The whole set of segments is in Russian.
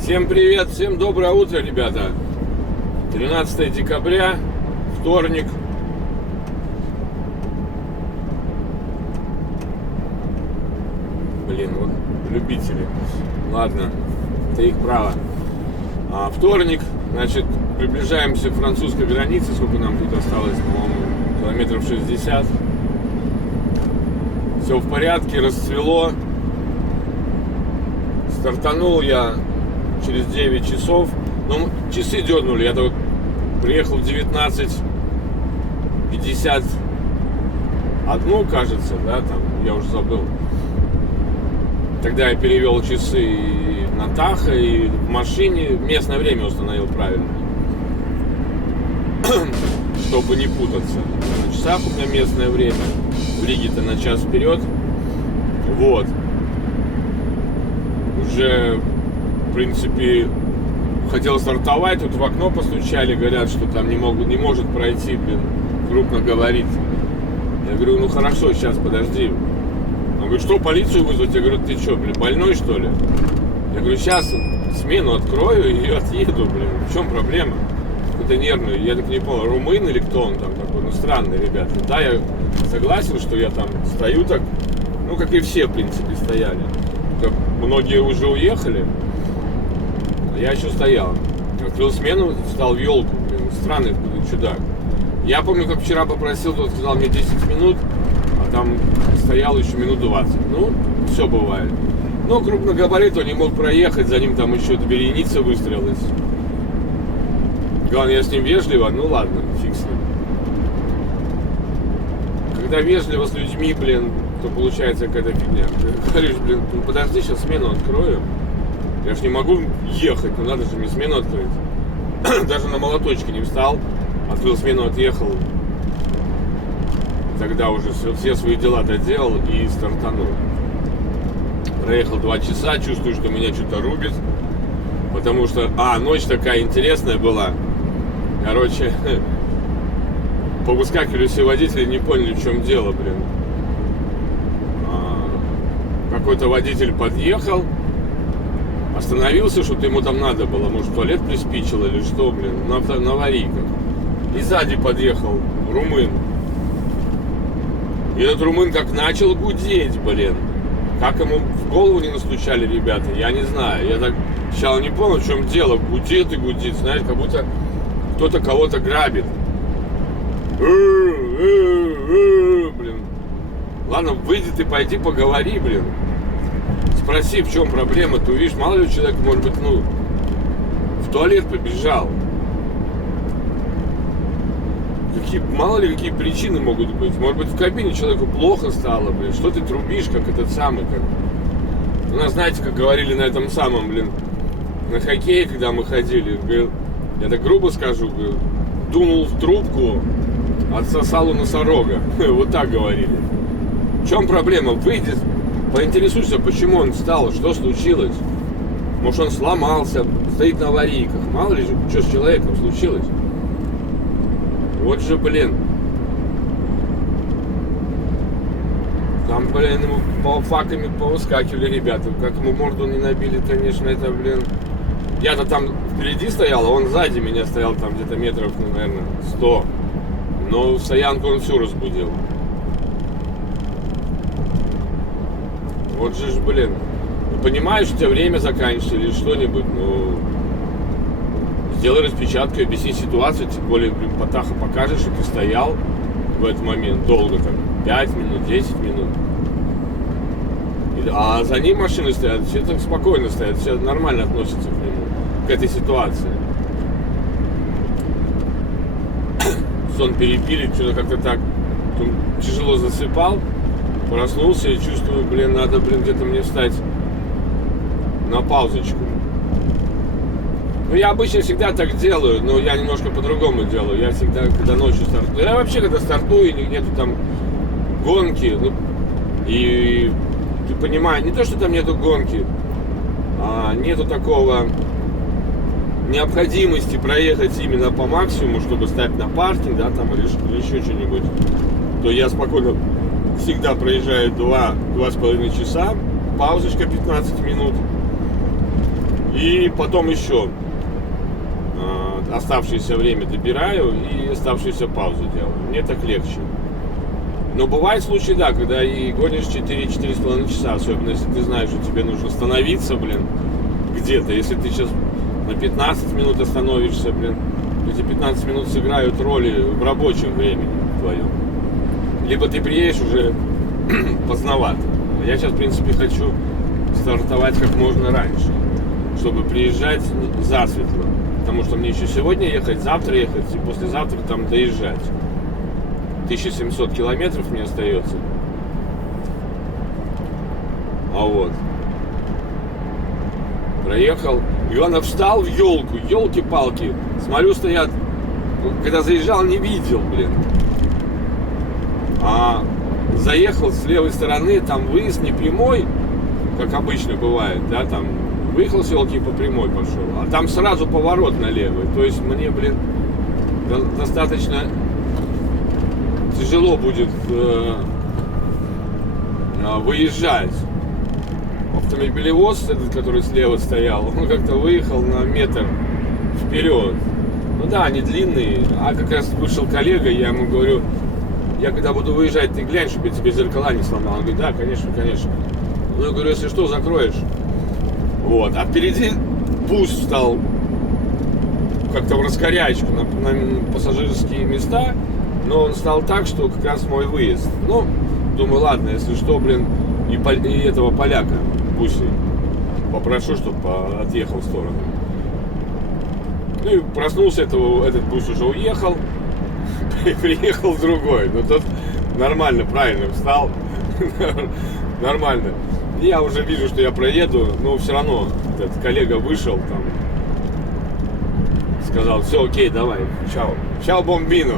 Всем привет, всем доброе утро, ребята. 13 декабря, вторник. Блин, вот любители. Ладно, это их право. Вторник, значит, приближаемся к французской границе. Сколько нам тут осталось, по-моему, километров 60. Все в порядке, расцвело. Стартанул я через 9 часов. Ну, часы дернули. Я тут приехал в 19:51, кажется, да, там, я уже забыл. Тогда я перевел часы на Тахо и в машине местное время установил правильно, чтобы не путаться. На часах у меня местное время, в Риге-то на час вперед. Вот. Уже, в принципе, хотел стартовать, тут в окно постучали, говорят, что там не может пройти, блин, крупноговоритель. Я говорю, ну хорошо, сейчас, подожди. Он говорит, что, полицию вызвать? Я говорю, ты что, блин, больной, что ли? Я говорю, сейчас смену открою и отъеду, блин. В чем проблема? Какой-то нервный, я так не понял, румын или кто он там такой, ну странный, ребята. Да, я согласен, что я там стою так, ну как и все, в принципе, стояли. Как многие уже уехали, а я еще стоял. Открыл смену, встал в елку, блин, странный чудак. Я помню, как вчера попросил, тот сказал мне 10 минут, а там стоял еще минут 20. Ну, все бывает. Но крупногабарит он не мог проехать, за ним там еще вереница выстроилась. Главное, я с ним вежливо, ну ладно, фиг с ним. Когда вежливо с людьми, блин, то получается какая-то фигня. Ты говоришь, блин, ну подожди, сейчас смену открою. Я ж не могу ехать, ну надо же мне смену открыть. Даже на молоточке не встал, открыл смену, отъехал. Тогда уже все свои дела доделал и стартанул. Проехал 2 часа, чувствую, что меня что-то рубит. Потому что, ночь такая интересная была. Короче, повыскакивали все водители, не поняли, в чем дело, блин. Какой-то водитель подъехал, остановился, что-то ему там надо было, может, в туалет приспичило или что, блин, на аварийках. И сзади подъехал румын. И этот румын как начал гудеть, блин. Как ему в голову не настучали ребята, я не знаю. Я так сначала не понял, в чем дело. Гудит и гудит, знаешь, как будто кто-то кого-то грабит. Блин. Ладно, выйди ты, пойди поговори, блин. Спроси, в чем проблема. Ты увидишь, мало ли человек, может быть, ну, в туалет побежал. Мало ли какие причины могут быть. Может быть, в кабине человеку плохо стало, блин. Что ты трубишь, как этот самый, как... У нас, знаете, как говорили на этом самом, блин, на хоккее, когда мы ходили, говорил, я так грубо скажу, говорил, дунул в трубку, отсосал у носорога. Вот так говорили. В чем проблема? Выйди, поинтересуйся, почему он встал, что случилось. Может, он сломался, стоит на аварийках. Мало ли, что с человеком случилось. Вот же, блин. Там, блин, ему факами повыскакивали ребята. Как ему морду не набили, конечно, это, блин. Я-то там впереди стоял, а он сзади меня стоял там где-то метров, ну, наверное, 100. Но стоянку он всю разбудил. Вот же, блин. Понимаешь, у тебя время заканчивается или что-нибудь, ну... Сделай распечатку, объясни ситуацию, тем более, блин, по Тахо покажешь, что ты стоял в этот момент долго, там, 5 минут, 10 минут. А за ним машины стоят, все так спокойно стоят, все нормально относятся к нему, к этой ситуации. Сон перепили, что-то как-то так, тяжело засыпал, проснулся и чувствую, блин, надо, блин, где-то мне встать на паузочку. Ну, я обычно всегда так делаю, но я немножко по-другому делаю. Я всегда, когда ночью стартую, я вообще, когда стартую, или нету там гонки, ну, и ты понимаешь, не то, что там нету гонки, а нету такого необходимости проехать именно по максимуму, чтобы стать на паркинг, да, там, или еще что-нибудь, то я спокойно всегда проезжаю 2,5 часа, паузочка 15 минут, И потом еще оставшееся время добираю и оставшуюся паузу делаю. Мне так легче. Но бывают случаи, да, когда и гонишь 4-4,5 часа, особенно если ты знаешь, что тебе нужно остановиться, где-то. Если ты сейчас на 15 минут остановишься, эти 15 минут сыграют роли в рабочем времени твоем. Либо ты приедешь уже поздновато. Я сейчас, в принципе, хочу стартовать как можно раньше, чтобы приезжать засветло. Потому что мне еще сегодня ехать, завтра ехать и послезавтра там доезжать. 1700 километров мне остается. А вот. Проехал. Иванов встал в елку. Елки-палки. Смотрю, стоят. Когда заезжал, не видел, А заехал с левой стороны, там выезд не прямой, как обычно бывает, да, там выехал с елки и по прямой пошел, а там сразу поворот налево. То есть мне, достаточно тяжело будет выезжать. Автомобилевоз, этот, который слева стоял, он как-то выехал на метр вперед. Ну да, они длинные, а как раз вышел коллега, я ему говорю, я когда буду выезжать, ты глянь, чтобы я тебе зеркала не сломал. Он говорит, да, конечно, конечно. Ну, я говорю, если что, закроешь. Вот, а впереди бус встал как-то в раскорячку на пассажирские места, но он стал так, что как раз мой выезд. Ну, думаю, ладно, если что, и этого поляка пусть попрошу, чтобы отъехал в сторону. Ну и проснулся, этот бус уже уехал, приехал другой. Но тот нормально, правильно встал, нормально. Я уже вижу, что я проеду, но все равно этот коллега вышел там, сказал, все, окей, давай, чао, чао, бомбино.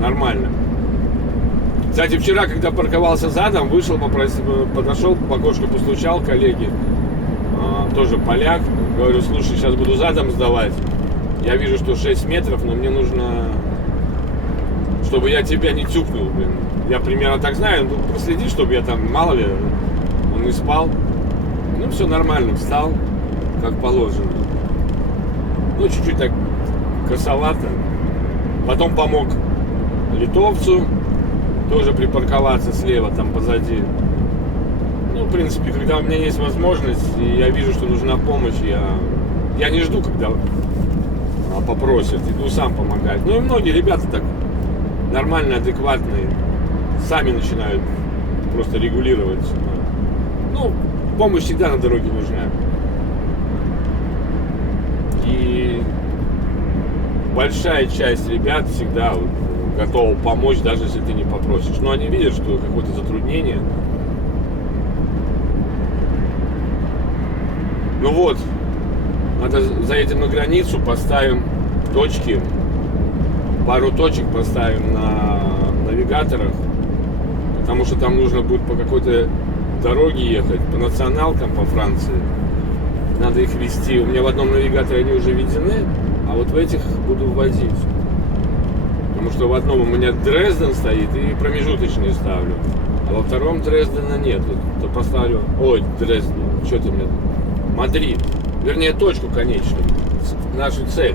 Нормально. Кстати, вчера, когда парковался задом, вышел, подошел, в окошко постучал коллеге, тоже поляк, говорю, слушай, сейчас буду задом сдавать, я вижу, что 6 метров, но мне нужно, чтобы я тебя не тюкнул, я примерно так знаю, ну, проследи, чтобы я там, мало ли, он не спал, ну, все нормально, встал, как положено, ну, чуть-чуть так косовато, потом помог литовцу тоже припарковаться слева, там позади. Ну, в принципе, когда у меня есть возможность, и я вижу, что нужна помощь, я не жду, когда попросят, иду сам помогать. Ну и многие ребята так нормально, адекватные, сами начинают просто регулировать. Ну, помощь всегда на дороге нужна. И большая часть ребят всегда готова помочь, даже если ты не попросишь. Но они видят, что какое-то затруднение. Ну вот, надо заедем на границу, поставим точки, пару точек поставим на навигаторах, потому что там нужно будет по какой-то дороге ехать, по националкам, по Франции. Надо их ввести. У меня в одном навигаторе они уже введены, а вот в этих буду вводить. Потому что в одном у меня Дрезден стоит и промежуточные ставлю. А во втором Дрездена нет. То поставлю... Ой, Дрезден, что ты мне... Мадрид. Вернее, точку конечную. Нашу цель.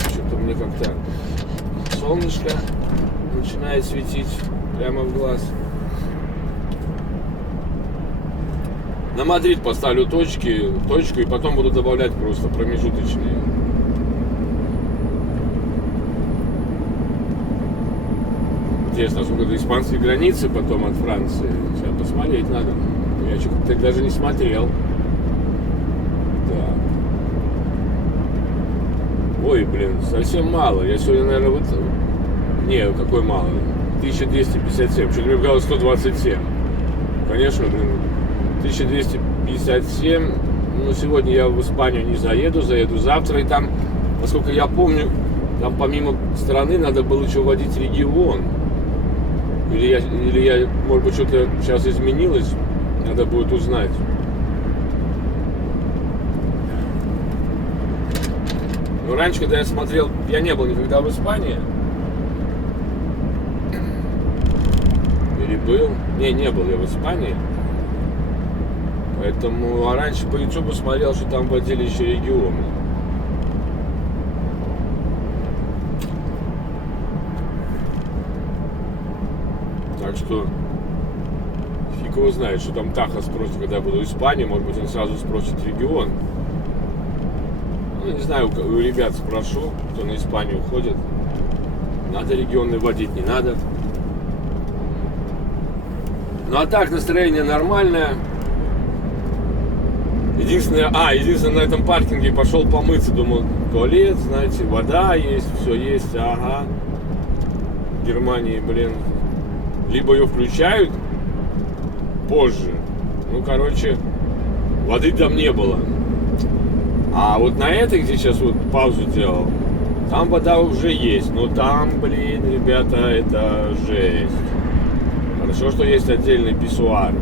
Что-то мне как-то... Солнышко начинает светить прямо в глаз. На Мадрид поставлю точку и потом буду добавлять просто промежуточные. Интересно, сколько до испанской границы потом от Франции. Сейчас посмотреть надо. Я что-то даже не смотрел. Так. Ой, блин, совсем мало. Я сегодня, наверное, вот... Не, какой мало? 1257. Что-то мне показалось 127. Конечно, блин. 1257. Ну, сегодня я в Испанию не заеду завтра. И там, насколько я помню, там помимо страны надо было еще вводить регион. Или я, может быть, что-то сейчас изменилось. Надо будет узнать. Но раньше, когда я смотрел, я не был никогда в Испании. Или Был. Не был я в Испании. Поэтому, а раньше по ютубу смотрел, что там вводили еще регионы. Так что фиг его знает, что там Таха спросит, когда я буду в Испании. Может быть, он сразу спросит регион. Ну, не знаю, у ребят спрошу, кто на Испанию ходит. Надо регионы вводить, не надо. Ну а так, настроение нормальное. Единственное, на этом паркинге пошел помыться. Думал, туалет, знаете, вода есть, все есть, ага. В Германии, блин. Либо ее включают позже. Ну, короче, воды там не было. А вот на этой, где сейчас вот паузу делал, там вода уже есть. Но там, блин, ребята, это жесть. Хорошо, что есть отдельный писсуар.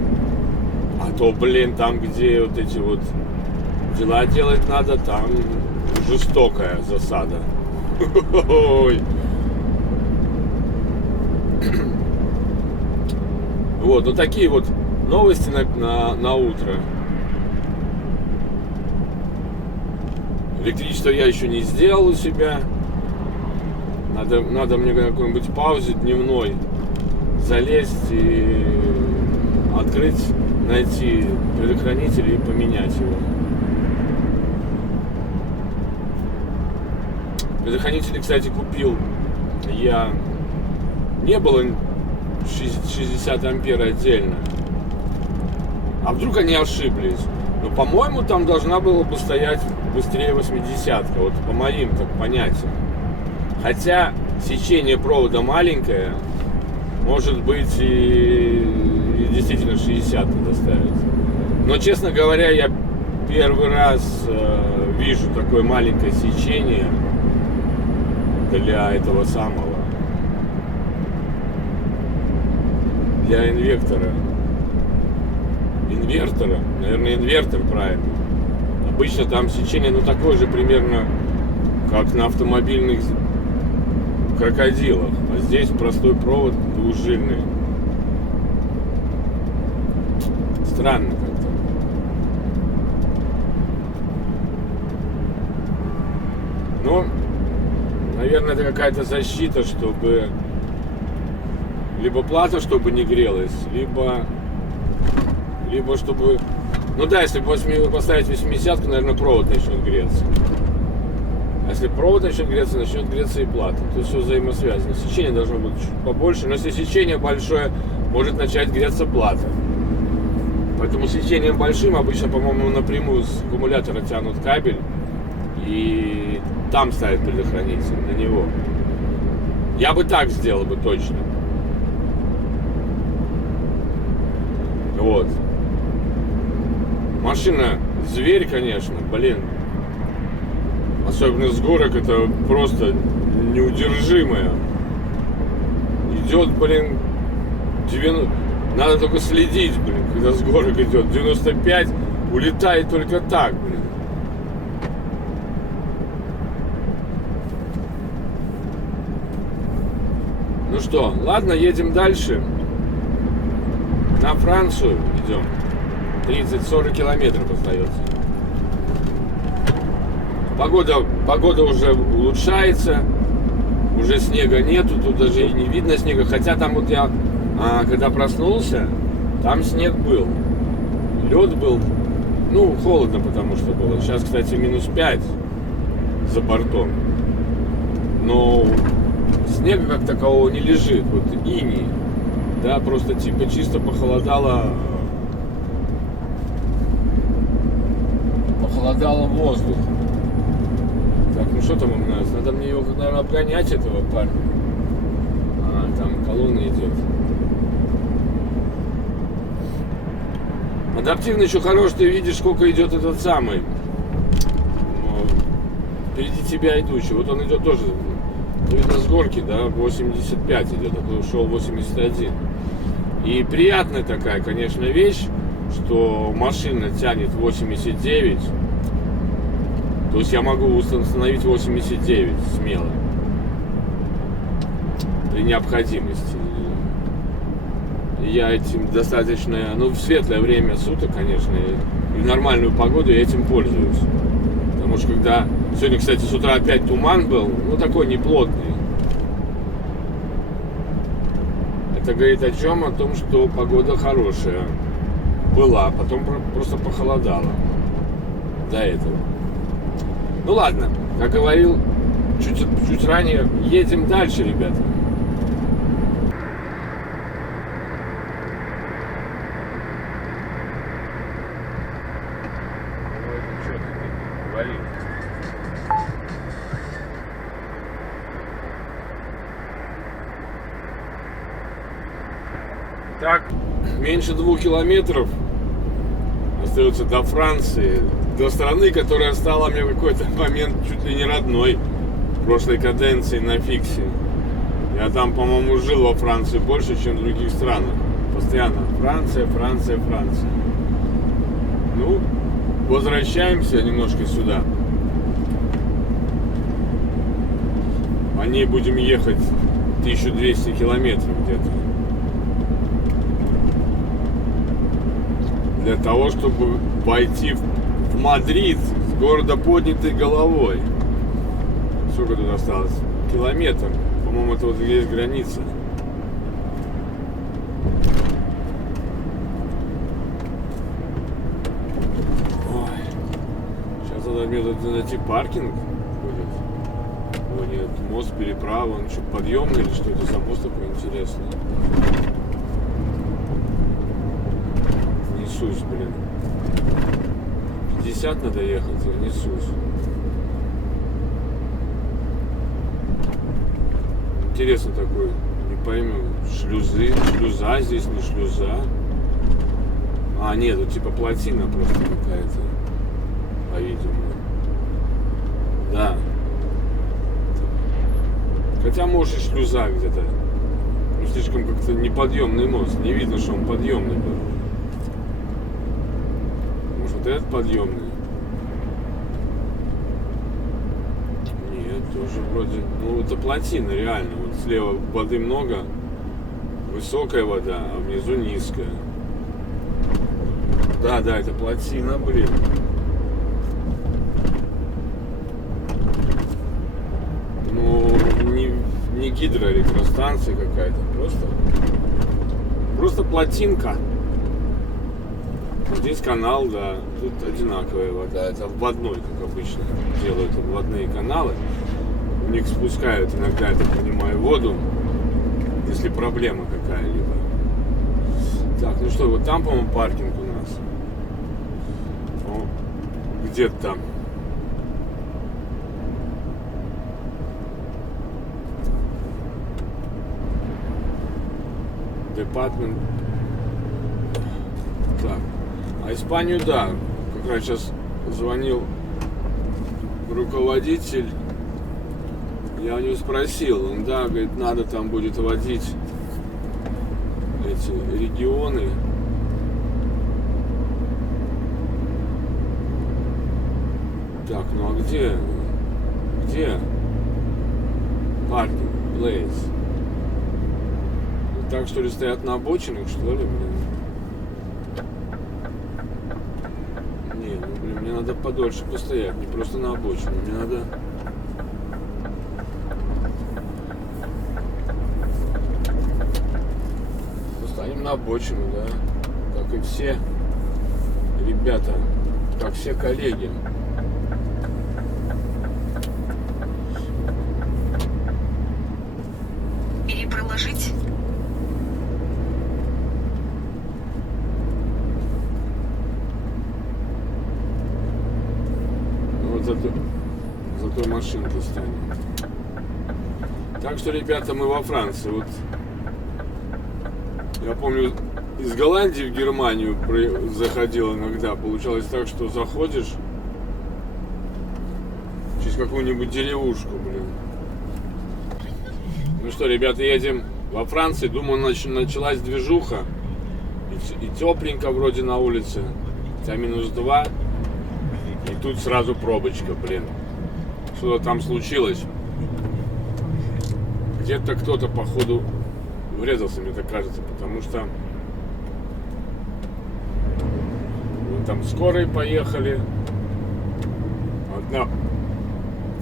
А то, блин, там, где вот эти вот дела делать надо, там жестокая засада. Вот, ну такие вот новости на утро. Электричество я еще не сделал у себя. Надо мне на какой-нибудь паузе дневной залезть и открыть, найти предохранитель и поменять его. Предохранители, кстати, купил я. Не было 60 ампер отдельно. А вдруг они ошиблись? Но, по-моему, там должна была бы стоять быстрее 80-ка. Вот по моим так понятиям. Хотя сечение провода маленькое. Может быть и действительно 60 надо ставить. Но, честно говоря, я первый раз вижу такое маленькое сечение для этого самого. Для инвертора. Наверное, инвертор правильно. Обычно там сечение, ну, такое же примерно, как на автомобильных крокодилах. А здесь простой провод двужильный. Странно как-то. Ну, наверное, это какая-то защита, чтобы либо плата, чтобы не грелась, либо чтобы... Ну да, если поставить 80-ку, наверное, провод начнет греться. А если провод начнет греться и плата. Тут все взаимосвязано. Сечение должно быть чуть побольше, но если сечение большое, может начать греться плата. Поэтому сечением большим обычно, по-моему, напрямую с аккумулятора тянут кабель и там ставят предохранитель на него. Я бы так сделал бы точно. Вот. Машина зверь, конечно, блин. Особенно с горок это просто неудержимая. Идет, блин, 90... Надо только следить, блин, когда с горок идет. 95 улетает только так, блин. Ну что, ладно, едем дальше. На Францию идем. 30-40 километров остается. Погода уже улучшается. Уже снега нету. Тут даже и не видно снега. Хотя там вот я, когда проснулся, там снег был. Лед был. Ну, холодно, потому что было. Сейчас, кстати, минус 5 за бортом. Но снега как такового не лежит. Вот иней. Да, просто типа чисто похолодало воздух. Так, ну что там у нас? Надо мне его, наверное, обгонять, этого парня. Там колонна идет. Адаптивно еще хорош, ты видишь, сколько идет этот самый. Впереди тебя идущий. Вот он идет тоже, видно, с горки, да, 85 идет, а то ушел 81. И приятная такая, конечно, вещь, что машина тянет 89. То есть я могу установить 89 смело. При необходимости. я этим достаточно, ну, в светлое время суток, конечно, и в нормальную погоду я этим пользуюсь. Потому что когда... Сегодня, кстати, с утра опять туман был, ну, такой неплотный. Это говорит о чем? О том, что погода хорошая была, потом просто похолодало до этого. Ну ладно, как говорил чуть ранее, едем дальше, ребята. Так, меньше 2 километров остается до Франции, до страны, которая стала мне в какой-то момент чуть ли не родной в прошлой каденции на фиксе. Я там, по-моему, жил во Франции больше, чем в других странах. Постоянно Франция, Франция, Франция. Ну, возвращаемся немножко сюда. По ней будем ехать 1200 километров где-то. Для того, чтобы войти в Мадрид с города поднятой головой. Сколько тут осталось? Километр. По-моему, это вот здесь граница. Ой. Сейчас надо мне найти паркинг будет. О нет, мост, переправа. Он что, подъемный или что это за мост такой интересный? Несусь, блин. 50 надо ехать, я несусь. Интересно такой, не пойму, шлюза здесь, не шлюза. А, нет, тут типа плотина просто какая-то, по-видимому. Да. Хотя, может, и шлюза где-то. Ну, слишком как-то неподъемный мост. Не видно, что он подъемный был. Вот этот подъемный. Нет, тоже вроде. Ну, это плотина, реально. Вот слева воды много, высокая вода, а внизу низкая. Да, это плотина, блин. Ну, не гидроэлектростанция какая-то, просто плотинка. Здесь канал, да, тут одинаковая вода, это обводной, как обычно делают обводные каналы. У них спускают иногда, я так понимаю, воду, если проблема какая-либо. Так, ну что, вот там, по-моему, паркинг у нас. О, где-то там. Департмент. Так. А Испанию, да, как раз сейчас звонил руководитель, я у него спросил, он, да, говорит, надо там будет водить эти регионы. Так, ну а где паркинг, плейс? Так, что ли, стоят на обочинах, что ли, блин? Мне надо подольше постоять, не просто на обочине. Мне надо... Постоим на обочину, да. Как и все ребята, как все коллеги. Перепроложить. Зато машинки станем. Так что, ребята, мы во Франции. Вот я помню, из Голландии в Германию заходил иногда. Получалось так, что заходишь через какую-нибудь деревушку, блин. Ну что, ребята, едем во Франции. Думаю, началась движуха. И тепленько вроде на улице. Хотя -2. И тут сразу пробочка, блин. Что-то там случилось. Где-то кто-то, походу, врезался, мне так кажется. Потому что Мы там скорой поехали. Одна,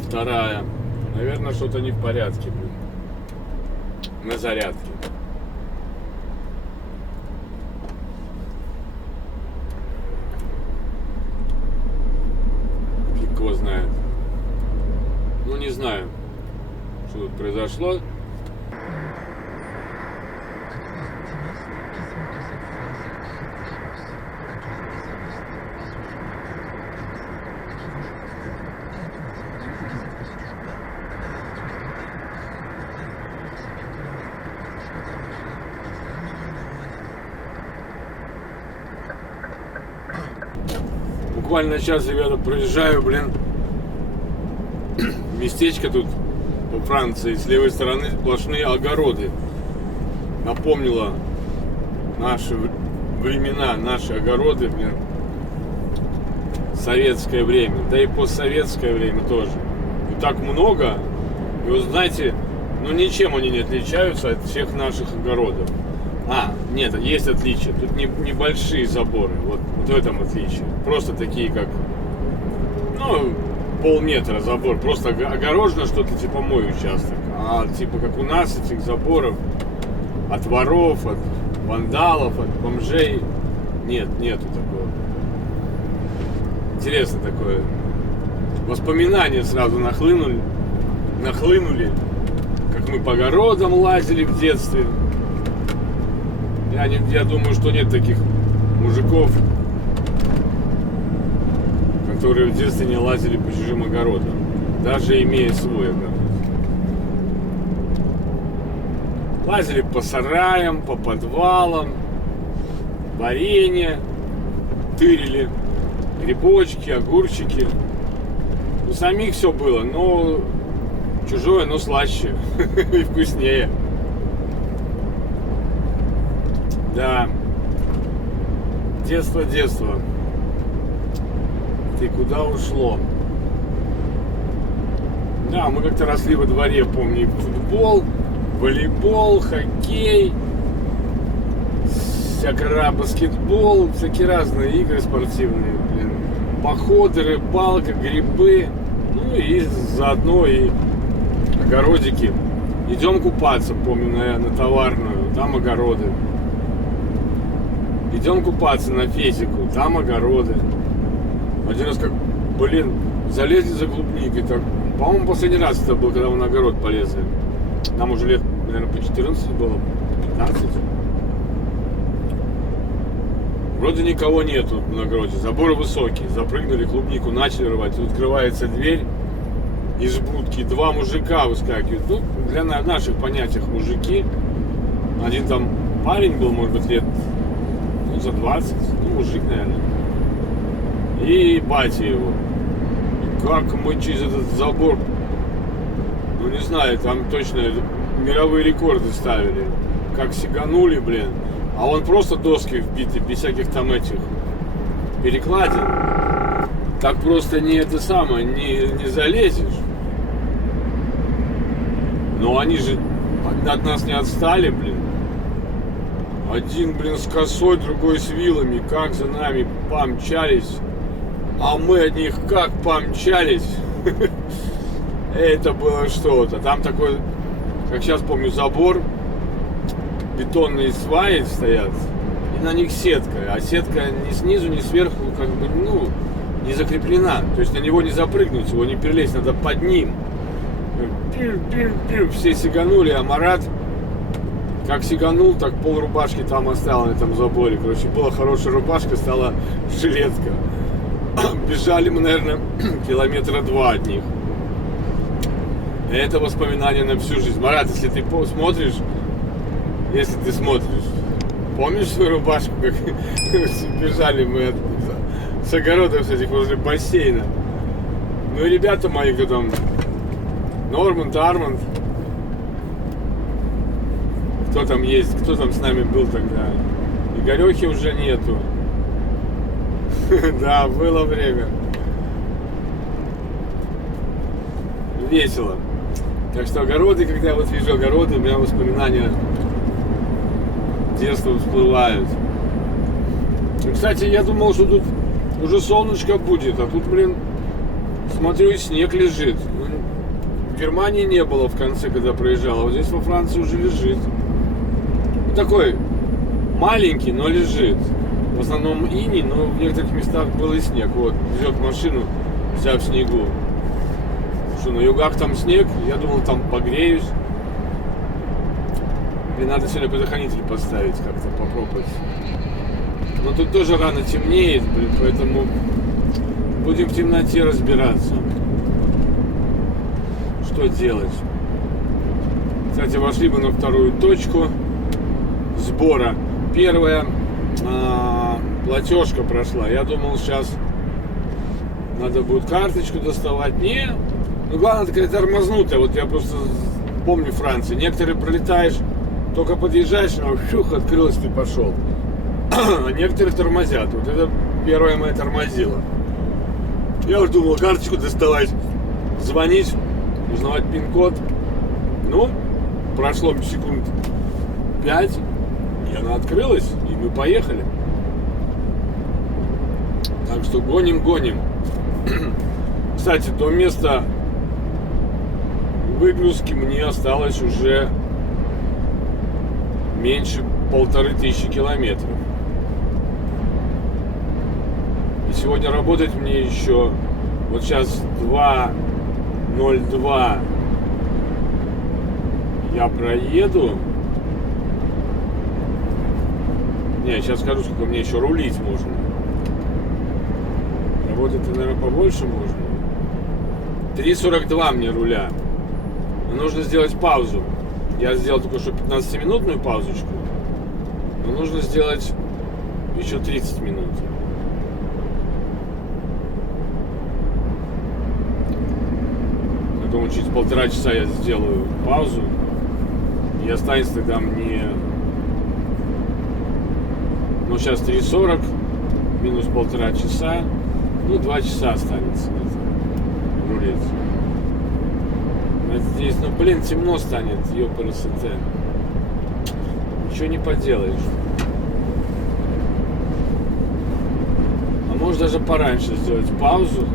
вторая. Наверное, что-то не в порядке, блин. На зарядке. Фиг его знает. Ну, не знаю, что тут произошло. Буквально сейчас, ребята, проезжаю, блин, местечко тут во Франции, с левой стороны сплошные огороды. Напомнило наши времена, наши огороды, блин, советское время, да и постсоветское время тоже. И так много, и вот знаете, ну ничем они не отличаются от всех наших огородов. Нет, есть отличия. Тут небольшие заборы. Вот в этом отличие. Просто такие, как, ну, полметра забор. Просто огорожено что-то типа мой участок. А типа как у нас этих заборов от воров, от вандалов, от бомжей нету такого. Интересно такое. Воспоминания сразу нахлынули. Как мы по огородам лазили в детстве. Я думаю, что нет таких мужиков, которые в детстве не лазили по чужим огородам, даже имея свой огород. Лазили по сараям, по подвалам, варенье, тырили, грибочки, огурчики. У самих все было, но чужое, но слаще и вкуснее. Да, детство. Ты куда ушло? Да, мы как-то росли во дворе, помню, футбол, волейбол, хоккей, баскетбол, всякие разные игры спортивные, блин. Походы, рыбалка, грибы, ну и заодно и огородики. Идем купаться, помню, на Товарную, там огороды. Идем купаться на Фесику, там огороды. Один раз как, блин, залезли за клубникой. Так, по-моему, последний раз это был, когда мы на огород полезли. Нам уже лет, наверное, по 14 было, 15. Вроде никого нету на огороде, заборы высокие. Запрыгнули, клубнику начали рвать. Тут открывается дверь из будки, два мужика выскакивают. Ну, для наших понятиях мужики. Один там парень был, может быть, лет за 20, ну, мужик, наверное. И батя его. И как мы через этот забор, ну, не знаю, там точно мировые рекорды ставили. Как сиганули, блин. А он просто доски вбиты, без всяких там этих перекладин. Так просто не это самое, не залезешь. Но они же от нас не отстали, блин. Один, блин, с косой, другой с вилами, как за нами помчались. А мы от них как помчались. Это было что-то. Там такой, как сейчас помню, забор. Бетонные сваи стоят. И на них сетка. А сетка ни снизу, ни сверху, как бы, ну, не закреплена. То есть на него не запрыгнуть, его не перелезть, надо под ним. Пир, все сиганули, а Марат как сиганул, так пол рубашки там оставил на этом заборе. Короче, была хорошая рубашка, стала жилетка. Бежали мы, наверное, километра 2 от них. Это воспоминание на всю жизнь. Марат, если ты смотришь, помнишь свою рубашку, как бежали мы с огородов, кстати, возле бассейна? Ну и ребята мои, кто там, Норманд, Арманд, кто там есть, кто там с нами был тогда? Игорехи уже нету. Да, было время. Весело. Так что огороды, когда я вот вижу огороды, у меня воспоминания детства всплывают. Кстати, я думал, что тут уже солнышко будет, а тут, блин, смотрю, и снег лежит. В Германии не было в конце, когда проезжал, а вот здесь во Франции уже лежит. Ну, такой маленький, но лежит. В основном иней, но в некоторых местах был и снег. Вот, везет машину вся в снегу. Что, на югах там снег, я думал, там погреюсь. Мне надо сегодня предохранитель поставить, как-то попробовать. Но тут тоже рано темнеет, блин, поэтому будем в темноте разбираться. Что делать? Кстати, вошли мы на вторую точку сбора. Первая платежка прошла. Я думал, сейчас надо будет карточку доставать. Не, ну главное такая тормознутая. Вот я просто помню Францию. Некоторые пролетаешь, только подъезжаешь, шух, открылась, ты пошел. А некоторые тормозят. Вот это первая моя тормозила. Я уже думал карточку доставать, звонить, узнавать пин-код. Ну, прошло секунд 5, и она открылась, и мы поехали. Так что гоним. Кстати, до места выгрузки мне осталось уже меньше 1500 километров. И сегодня работать мне еще, вот сейчас 2:02 я проеду. Не, сейчас скажу, сколько мне еще рулить можно. Работать-то, наверное, побольше можно. 3:42 мне руля. Но нужно сделать паузу. Я сделал только что 15-минутную паузочку. Но нужно сделать еще 30 минут. Я думаю, через 1,5 часа я сделаю паузу. И останется тогда мне... Ну, сейчас 3:40, минус 1,5 часа. Ну, 2 часа останется рулить. Надеюсь, ну, блин, темно станет, ёпарасоте. Ничего не поделаешь. А может даже пораньше сделать паузу.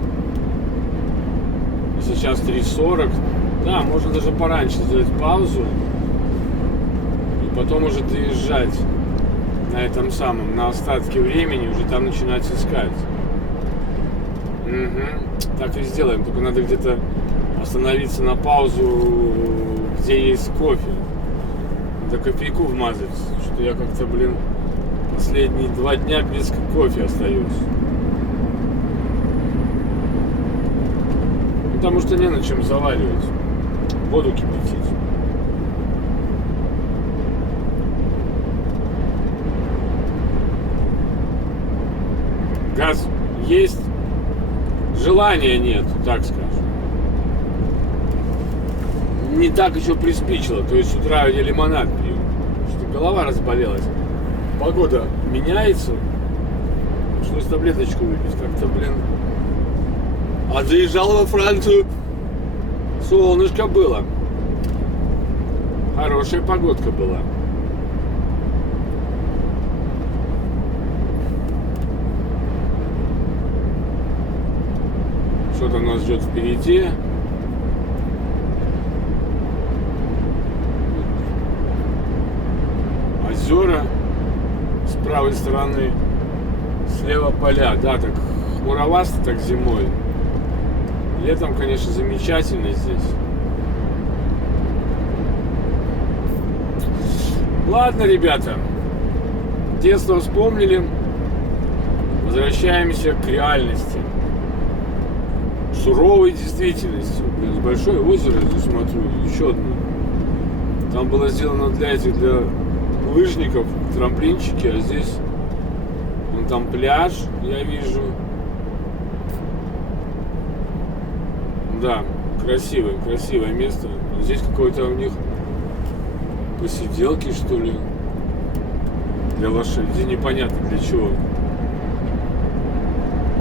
Сейчас 3:40. Да, можно даже пораньше сделать паузу. И потом уже доезжать на этом самом, на остатке времени, уже там начинать искать. Угу. Так и сделаем. Только надо где-то остановиться на паузу, где есть кофе. Надо кофейку вмазать. Что я как-то, блин, последние 2 дня без кофе остаюсь. Потому что не на чем заваривать. Воду кипятить. Газ есть, желания нет, так скажем. Не так еще приспичило, то есть с утра я лимонад пью, что голова разболелась. Погода меняется, пришлось таблеточку выпить, как-то, блин. А заезжал во Францию, солнышко было, хорошая погодка была. Что-то нас ждет впереди. Озера с правой стороны, слева поля. Да, так хмуровасто так зимой. Летом, конечно, замечательно здесь. Ладно, ребята, детство вспомнили. Возвращаемся к реальности. Суровой действительности. Блин, большое озеро, я смотрю, еще одно. Там было сделано для лыжников, трамплинчики, а здесь вон там пляж, я вижу. Да, красивое место. Здесь какое-то у них посиделки, что ли, для лошадей, непонятно для чего.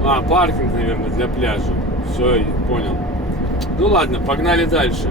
А, паркинг, наверное, для пляжа. Все, понял. Ну ладно, погнали дальше.